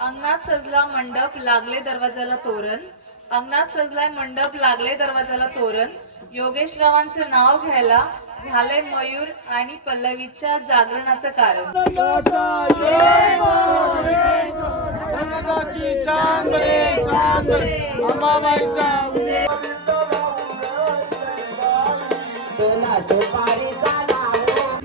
अंगणात सजला मंडप लागले दरवाजाला तोरण. अंगणात सजलाय मंडप लागले दरवाजाला तोरण. योगेश रावांचे नाव घ्यायला झाले मयूर आणि पल्लवीच्या जागरणाचं कारण.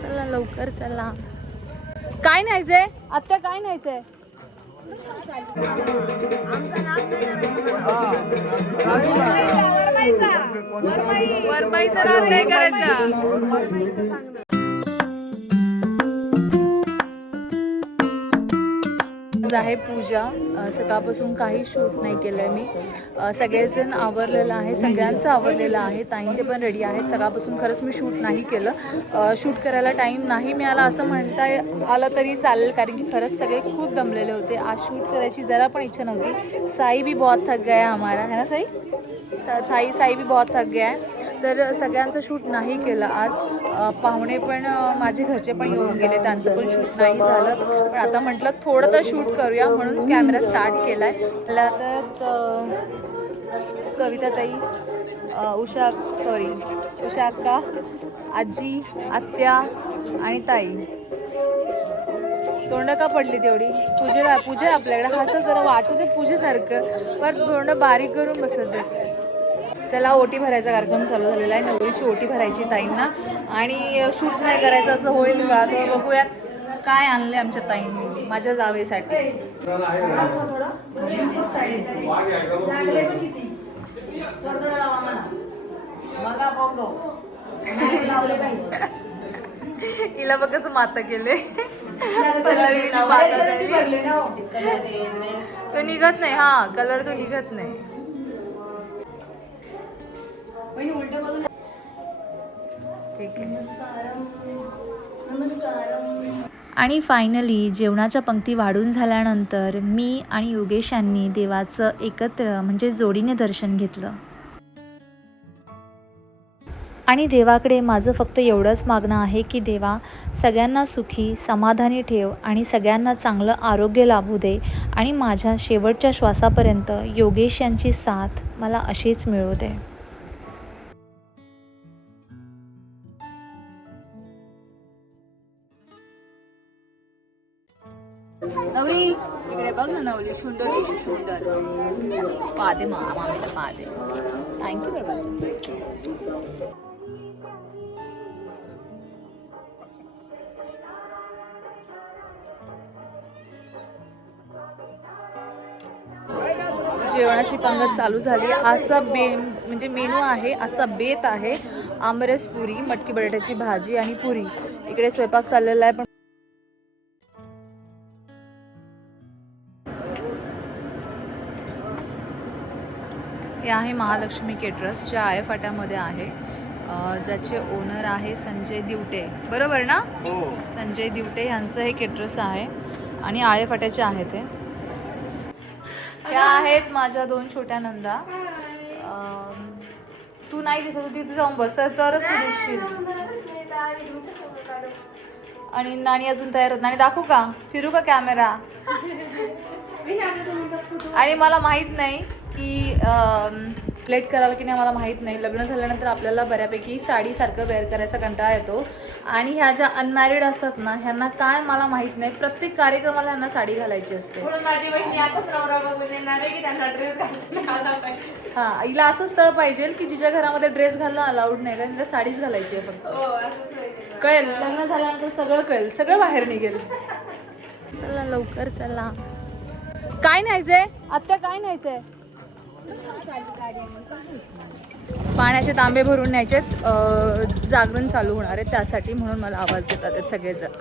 चला लवकर चला. काय न्यायचंय आत्या, काय न्यायचंय? वरबाईचा रात नाही करायचा. आज आहे पूजा. सकाळपासून काही शूट नाही केलंय मी. सगळेजण आवरलेलं आहे, सगळ्यांचं आवरलेलं आहे. ताई ते पण रेडी आहेत. सकाळपासून खरंच मी शूट नाही केलं. शूट करायला टाईम नाही मिळाला असं म्हणता आलं तरी चालेल, कारण की खरंच सगळे खूप दमलेले होते. आज शूट करायची जरा पण इच्छा नव्हती. साई भी बहुत थक गया हमारा, है ना साई? साई भी बहुत थक गया है. तर सगळ्यांचं शूट नाही केलं आज. पाहुणे पण माझे घरचे पण येऊन गेले, त्यांचं पण शूट नाही झालं. पण आता म्हटलं थोडं तर शूट करूया, म्हणून कॅमेरा स्टार्ट केला आहे. मला तर कविताताई, उषा अक्का, आजी, आत्या आणि ताई. तोंड का पडली तेवढी? पूजा आपल्याकडे हसं जरा वाटू दे पूजेसारखं, पण तोंड बारीक करून बसलं ते. चला, ओटी भरायचा कार्यक्रम चालू झालेला आहे. नवरीची ओटी भरायची ताईंना, आणि शूट नाही करायचं असं होईल का? तर बघूयात काय आणले आमच्या ताईंनी माझ्या जावेसाठी. हिला बघ कसं माता केले. तो निघत नाही. हा कलर तो निघत नाही. आणि फायनली जेवणाच्या पंक्ती वाढून झाल्यानंतर मी आणि योगेश यांनी देवाचं एकत्र म्हणजे जोडीने दर्शन घेतलं. आणि देवाकडे माझं फक्त एवढंच मागणं आहे की देवा, सगळ्यांना सुखी समाधानी ठेव आणि सगळ्यांना चांगलं आरोग्य लाभू दे, आणि माझ्या शेवटच्या श्वासापर्यंत योगेश यांची साथ मला अशीच मिळू दे. नवरी इकडे बघ ना. नवरी सुंदर पादे मामीला पादे. थँक्यू बरोबर. जेवणाची पंगत चालू झाली. आजचा म्हणजे मेनू आहे, आजचा बेत आहे आमरस पुरी, मटकी बटाट्याची भाजी आणि पुरी. इकडे स्वयंपाक चाललेला आहे. पण हे आहे महालक्ष्मी केटरर्स, ज्या आळे फाट्यामध्ये आहे, ज्याचे ओनर आहे संजय दिवटे, बरोबर ना? संजय दिवटे यांचं हे केटरर्स आहे आणि आळे फाट्याचे आहे ते. या आहेत माझ्या 2 छोट्या नंदा. तू नाही दिसत, तिथे जाऊन बस तरच दिसशील. आणि नाणी अजून तयार होत नाही. दाखवू का? फिरू का कॅमेरा? आणि मला माहीत नाही की प्लेट करायला की नाही, मला माहीत नाही. लग्न झाल्यानंतर आपल्याला बऱ्यापैकी साडीसारखं वेअर करायचा कंटाळा येतो, आणि ह्या ज्या अनमॅरिड असतात ना, ह्यांना काय मला माहीत नाही, प्रत्येक कार्यक्रमाला ह्यांना साडी घालायची असते. हां, हिला असं स्थळ पाहिजे की जिच्या घरामध्ये ड्रेस घालणं अलाउड नाही, कारण तिला साडीच घालायची आहे फक्त. कळेल, लग्न झाल्यानंतर सगळं कळेल, सगळं बाहेर निघेल. चला लवकर चला. काय न्यायचंय आत्या, काय न्यायचंय? पाण्याचे तांबे भरून न्यायचेत. जागरण चालू होणार आहे त्यासाठी, म्हणून मला आवाज देतात आहेत सगळेजण.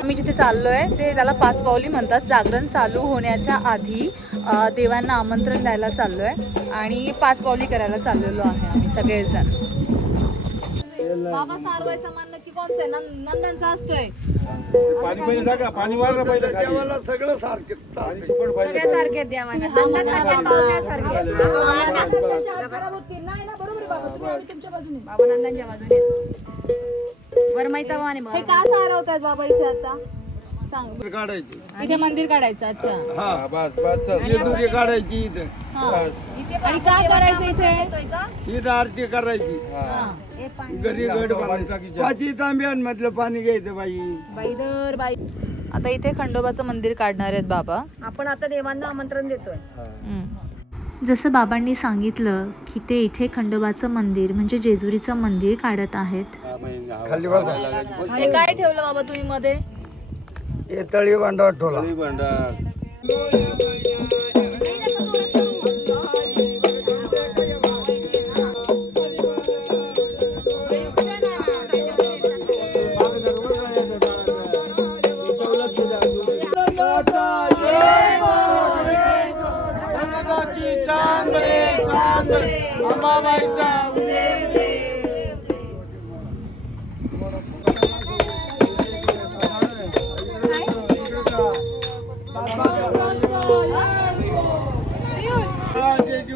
आम्ही जिथे चाललोय ते त्याला पाच पावली म्हणतात. जागरण चालू होण्याच्या आधी देवांना आमंत्रण द्यायला चाललोय आणि पाच पावली करायला चाललेलो आहे आम्ही सगळेजण. बाबा सारवाय समान नक्की कोणचं आहे? नंदनचा असतोय. पाणी पहिले टाका, पाणी वाढलं पाहिजे खाली. देवाला सगळं सारखे सगळ्या सारखे देवाने हे का सारवतात बाबा इथे आता सांग. काढायची इथे मंदिर काढायचं. अच्छा हा, बस बस चल. येदुरी काढायची इथं. हा. आणि काय करायचं इथे? इथं आरती करायची. हा. घरी गड भरायची. पाची तांब्यांमधलं पाणी घ्यायचं बाई. आता इथे खंडोबाचं मंदिर काढणार आहेत बाबा. आपण आता देवांना आमंत्रण देतोय. जसं बाबांनी सांगितलं की ते इथे खंडोबाचं मंदिर म्हणजे जेजुरीचं मंदिर काढत आहेत. खाली बसायला हे काय ठेवलं बाबा तुम्ही मध्ये? हे तळी भांडावर ठेवला. तळी भांडार.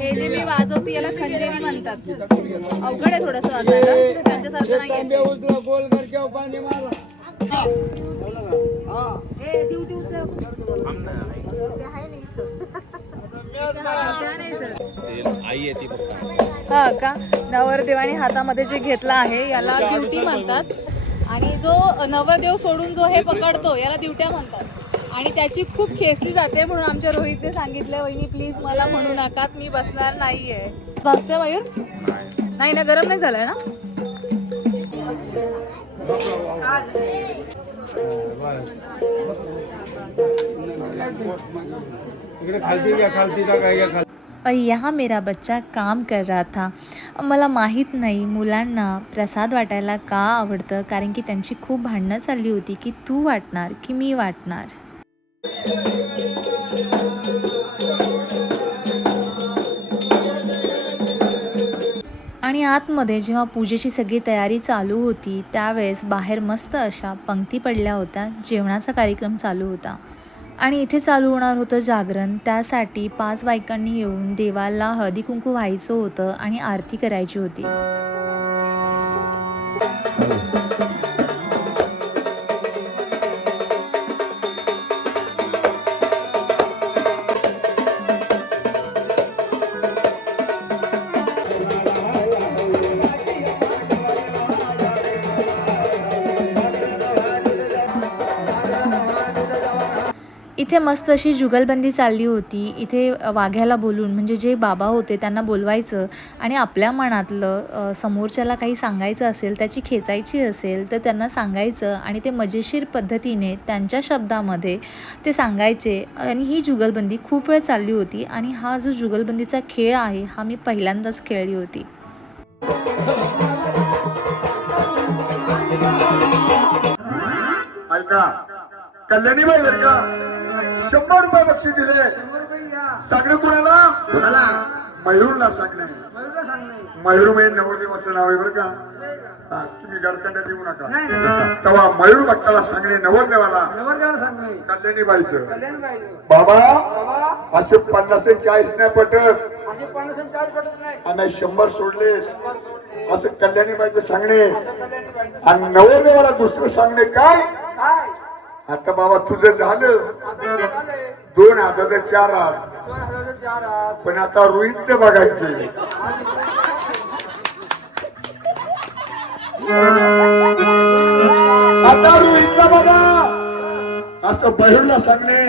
हे जे मी वाजवते याला खंजेरी म्हणतात. अवघड आहे थोडंसं वाजायला, त्यांच्यासारखं नाही आहे. तांब्या उचला, गोल करक्यावर पाणी मारा. हा का? नवरदेवाने हातामध्ये जे घेतला आहे याला दिवटी म्हणतात. आणि जो नवरदेव सोडून जो हे पकडतो याला दिवट्या म्हणतात. आणि त्याची खूप खेचली जाते म्हणून आमच्या रोहितने सांगितलं, वहिनी प्लीज मला म्हणू नका, मी बसणार नाहीये. बसते मयूर? नाही ना, गरम नाही झालाय ना? इकडे खालती घ्या, खालती टाका, घ्या खालती. और यहाँ मेरा बच्चा काम कर रहा था. मला माहीत नाही मुलांना प्रसाद वाटायला का आवडतं, कारण की त्यांची खूप भांडणं चालली होती की तू वाटणार की मी वाटणार. आणि आतमध्ये जेव्हा पूजेची सगळी तयारी चालू होती त्यावेळेस बाहेर मस्त अशा पंक्ती पडल्या होत्या. जेवणाचा कार्यक्रम चालू होता आणि इथे चालू होणार होतं जागरण. त्यासाठी 5 बायकांनी येऊन देवाला हळदी कुंकू व्हायचं होतं आणि आरती करायची होती. इथे मस्त अशी जुगलबंदी चालली होती. इथे वाघ्याला बोलून म्हणजे जे बाबा होते त्यांना बोलवायचं आणि आपल्या मनातलं समोरच्याला काही सांगायचं असेल, त्याची खेचायची असेल तर त्यांना सांगायचं आणि ते मजेशीर पद्धतीने त्यांच्या शब्दामध्ये ते सांगायचे. आणि ही जुगलबंदी खूप वेळ चालली होती आणि हा जो जुगलबंदीचा खेळ आहे हा मी पहिल्यांदाच खेळली होती. ऐका, कल्याणी बाई बर का, 100 रुपये बक्षीस दिले. सांगणे कुणाला? मयूरला सांगणे. मयूर म्हणजे नवरदेवाचं नाव आहे बरं का. हा, तुम्ही गडकंड देऊ नका. तेव्हा मयूर भक्ताला सांगणे, नवरदेवाला कल्याणी बाईचं. बाबा असे 50-40 नाही पटत. आम्ही 100 सोडले. असं कल्याणी बाईचं सांगणे आणि नवरदेवाला दुसरं सांगणे. काय आता बाबा तुझं झालं 2 हाताचे 4 हात, पण आता रोहितचं बघायचे. आता रोहितला बघा, असं बहिरला सांगणे.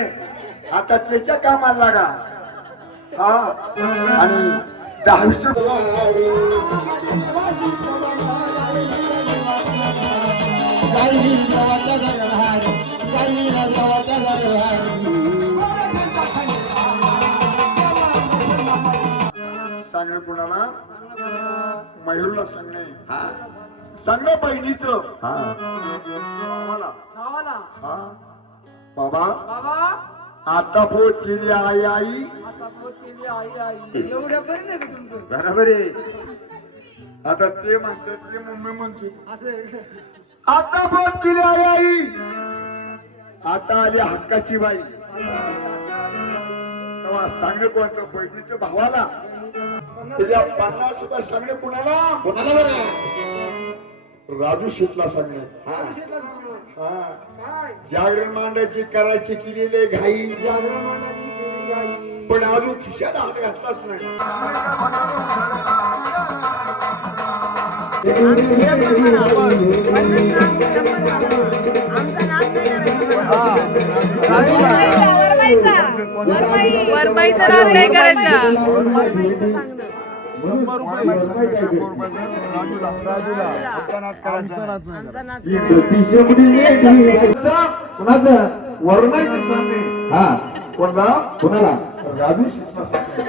आता त्याच्या कामाला लागा. हा, आणि 10-20 सांगणे कुणाला? मयूरला सांगणे. हा, सांगा बहिणीचं भावाला. हा बाबा आता पोत केली आई आई बरोबर आहे. आता ते म्हणतात ते मम्मी म्हणतो आता पोत केली आई आई आता आली हक्काची बाई. तेव्हा सांगणे कोणतं बहिणीचं भावाला त्याच्या 50 रुपये सांगणे कुणाला कुणाला बरं राजू शेटला सांगणे. हा जागरण मांडायची करायची केलेले घाई पण अजून खिशात हात घातलाच नाही. वरमाईचा राग नाही करायचा. कुणाचं वरमाईचं सामने. हा कोणला कुणाला राजू शेटला सांगणे.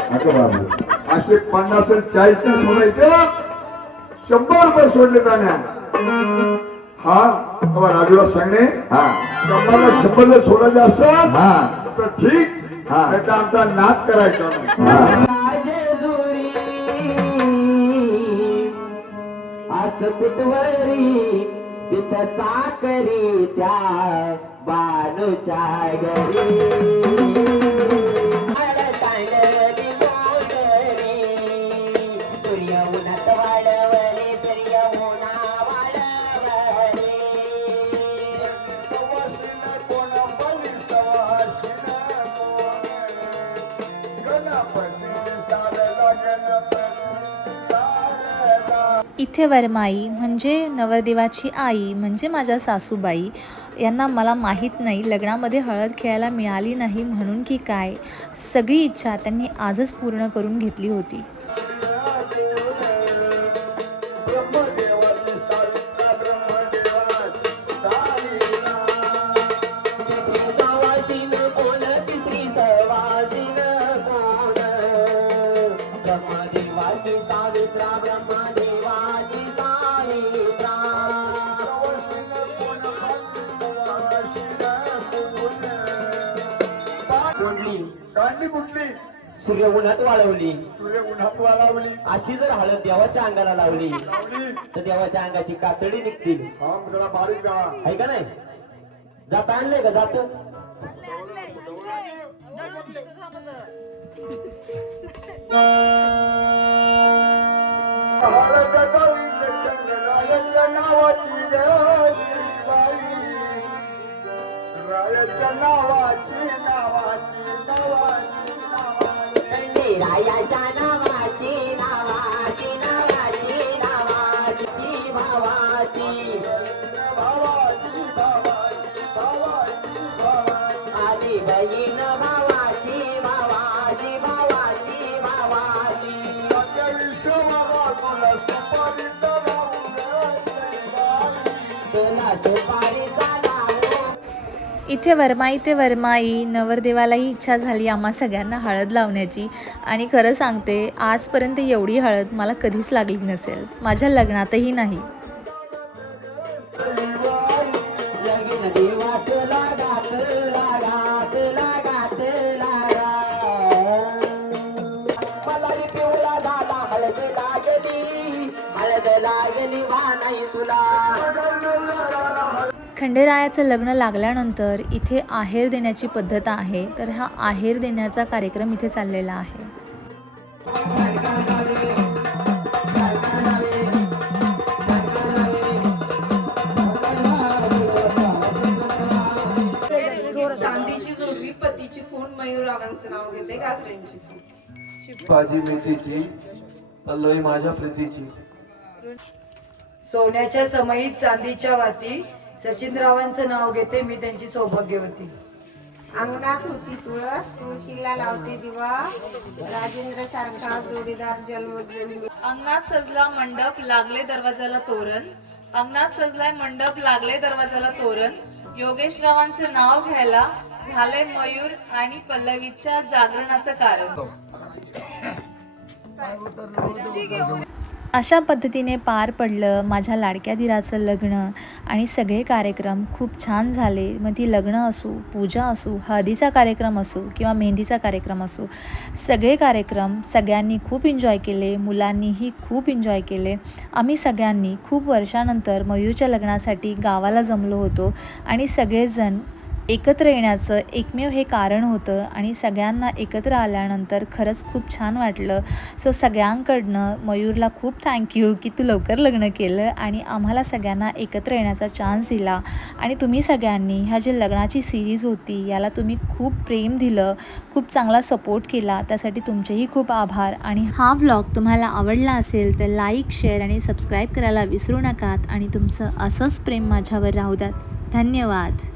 असे 50 आणि 40 सोडायचं 100 रुपये सोडले जाण्या. हा राजूला सांगणे. हा 100 सोडायचं असं तर ठीक. त्याचा आमचा नाद करायचा कुटवरी तिथं चाकरी त्या बानूच्या घरी सूर्य उन्हात वाढवरे सूर्य उन्हा वाढवरे कोण बली सवाशीन कोण गणपती सारदा गणपती सारदा. इथे वरमाई म्हणजे नवरदेवाची आई म्हणजे माझ्या सासूबाई यांना मला माहीत नाही लग्नामध्ये हळद खेळायला मिळाली नाही म्हणून की काय सगळी इच्छा त्यांनी आजच पूर्ण करून घेतली होती. ब्रह्मदेवाची सावित्रा ब्रह्मदेवाची सावित्रा. सवाशीन कोण तिसरी सवाशीन कोण ब्रह्मदेवाची सावित्रा ब्रह्मदेवाची सावित्रा सवाशीन कोण सवाशीन कोणली काढली कुठली सूर्य उन्हात वाळवली तुझे उन्हात वालावली अशी जर हळद देवाच्या अंगाला लावली लावली. तर देवाच्या अंगाची कातडी निघतील. हा जरा बारीक गाळा. आहे का नाही जात आणलंय का जात हळद गावीत चंद्रायाच्या नावाची गशी बाई. रायाच्या नावाची नावाची नावाची नावाची रायाच्या नावाची नावाची नावाची नावाची भावाची भावाची भावाची भावाची भावाची आधी बहीण भावाची भावाची भावाची भावाची सगळ्या विश्वाला तुला सुपारीचा लावून बाई. तुला सुपारीचा लावून इथे वरमाई ते वरमाई नवरदेवालाही इच्छा झाली आम्हा सगळ्यांना हळद लावण्याची आणि खरं सांगते आजपर्यंत एवढी हळद मला कधीच लागली नसेल माझ्या लग्नातही नाही. लगीन देवाचं लागात लागात लागात लागा मलाही पिवळा झाला हळद लागली वा नाही तुला. खंडेरायाचं लग्न लागल्यानंतर इथे आहेर देण्याची पद्धत आहे तर हा आहेर देण्याचा कार्यक्रम इथे चाललेला आहे. चांदीची जोडवी पतीची खून मयूररावांचं नाव घेते गाजऱ्यांची सून. भाजी मेथीची पल्लवी माझ्या प्रीतीची. सोन्याच्या समयीत चांदीच्या वाती सचिनरावांचं नाव घेते मी त्यांची सौभाग्यवती. अंगणात होती तुळस तुळशीला लावते दिवा राजेंद्र सारखा जोडीदार जन्मजन्मी. अंगणात सजला मंडप लागले दरवाजाला तोरण. अंगणात सजलाय मंडप लागले दरवाजाला तोरण. योगेश रावांचं नाव घ्यायला झाले मयूर आणि पल्लवीच्या जागरणाचं कारण. अशा पद्धतीने पार पडलं माझ्या लाडक्या दिराचं लग्न आणि सगळे कार्यक्रम खूप छान झाले. मग ती लग्न असो, पूजा असो, हळदीचा कार्यक्रम असो किंवा मेहंदीचा कार्यक्रम असो, सगळे कार्यक्रम सगळ्यांनी खूप एन्जॉय केले. मुलांनीही खूप एन्जॉय केले. आम्ही सगळ्यांनी खूप वर्षानंतर मयूरच्या लग्नासाठी गावाला जमलो होतो आणि सगळेजण एकत्र येण्याचं एकमेव हे कारण होतं आणि सगळ्यांना एकत्र आल्यानंतर खरंच खूप छान वाटलं. सो सगळ्यांकडनं मयूरला खूप थँक्यू की तू लवकर लग्न केलं आणि आम्हाला सगळ्यांना एकत्र येण्याचा चान्स दिला. आणि तुम्ही सगळ्यांनी ह्या जी लग्नाची सिरीज होती याला तुम्ही खूप प्रेम दिलं, खूप चांगला सपोर्ट केला, त्यासाठी तुमचेही खूप आभार. आणि हा व्लॉग तुम्हाला आवडला असेल तर लाईक, शेअर आणि सबस्क्राईब करायला विसरू नका आणि तुमचं असंच प्रेम माझ्यावर राहू द्यात. धन्यवाद.